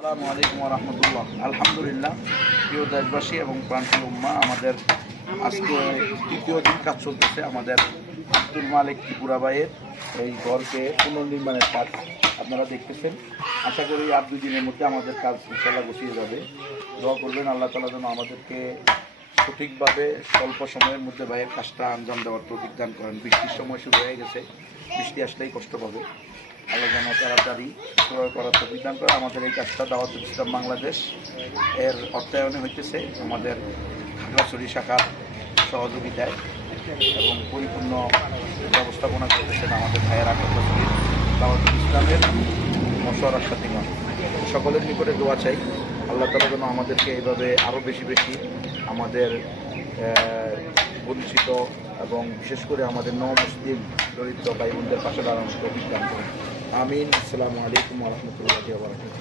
আসসালামু আলাইকুম ওয়া রাহমাতুল্লাহ। আলহামদুলিল্লাহ, প্রিয় দেশবাসী এবং প্রাণপ্রিয় উম্মাহ, আমাদের আজকে তৃতীয় দিন কাজ চলতেছে আমাদের আব্দুল মালিক ত্রিপুরা ভাইয়ের এই ঘরকে পুনর্নির্মাণের কাজ আপনারা দেখতেছেন। আশা করি আর 2 দিনের মধ্যে আমাদের কাজ ইনশাআল্লাহ গুছিয়ে যাবে। দোয়া করবেন আল্লাহ তাআলা যেন আমাদেরকে সঠিকভাবে স্বল্প সময়ের মধ্যে ভাইয়ের কাজটা আঞ্জাম দেওয়ার তৌফিক দান করেন। বৃষ্টির সময় শুরু হয়ে গেছে, বৃষ্টি আসলেই কষ্ট পাবে। আল্লাহ যেন তাড়াতাড়ি করার তৌফিক দান করে। আমাদের এই কাজটা দাওয়াতুল ইসলাম বাংলাদেশ এর অর্থায়নে হইতেছে আমাদের খাগড়াছড়ি শাখার সহযোগিতায় এবং পরিপূর্ণ ব্যবস্থাপনা করতেছেন আমাদের ভাইয়েরা খাগড়াছড়ি দাওয়াতুল ইসলামের মশওয়ারার সাথে। সকলের নিকটে দোয়া চাই আল্লাহ তাআলা যেন আমাদেরকে এইভাবে আরও বেশি বেশি আমাদের বঞ্চিত এবং বিশেষ করে আমাদের মুসলিম দরিদ্র ভাই বোনদের পাশে দাঁড়ানোর তৌফিক দান করেন। আমিন। আসসালামু আলাইকুম ওয়া রাহমাতুল্লাহি ওয়া বারাকাতুহু।